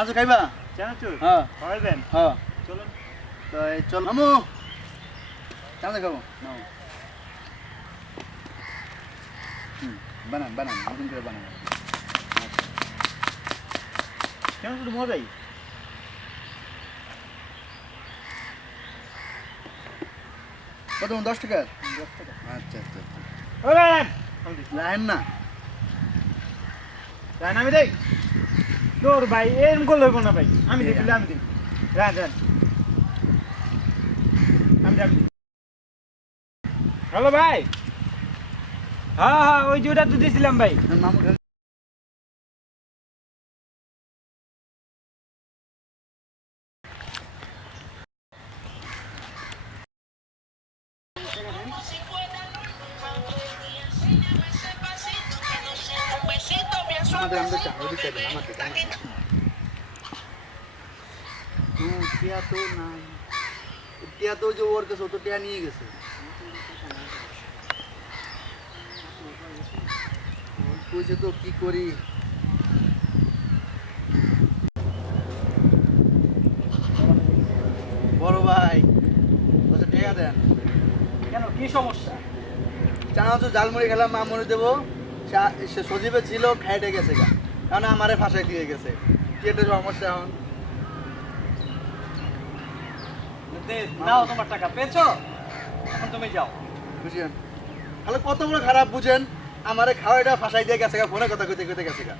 চাচু খাইবা? চানাচুর হ্যাঁ খাওয়াইবেন? হ্যাঁ চলুন। তো এই চল মামু চাচু খাবো নাও বানান বানান নতুন করে বানান চানাচুর মজাই। কত 10 টাকা 10 টাকা। আচ্ছা আচ্ছা আচ্ছা ও রায়ন আমি দিই। রাহেন না রায়ন আমি দেই। তোর ভাই এরকম করলে হইব না ভাই। আমি এই দিই আমি দিই। রায়ন রায়ন আমি দিই। হ্যালো ভাই। হ্যাঁ হ্যাঁ ওই জুটা তো দিয়েছিলাম ভাই। মামু আমাদের আমাদের চা ওদিকে দেন আমাদের টিয়া তো নাই টিয়া তো যে ওর কাছে ও তো টিয়া নিয়ে গেছে কইছে তো কি করি বড় ভাই বলছে টিয়া দেন কেন কি সমস্যা? চানাচু জালমুড়ি খেলাম মামুনি দেবো সে সজীবে ছিল খাইটে গেছে গা কারণ আমারে ফাঁসাই দিয়ে গেছে কি একটা সমস্যা এখন নাও তোমার টাকা পেয়েছো, এখন তুমি যাও। বুঝছেন তাহলে কত বড় খারাপ বুঝেন আমারে খাওয়াইটা ফাঁসাই দিয়ে গেছে গা ফোনে কথা কইতে কইতে গেছে গা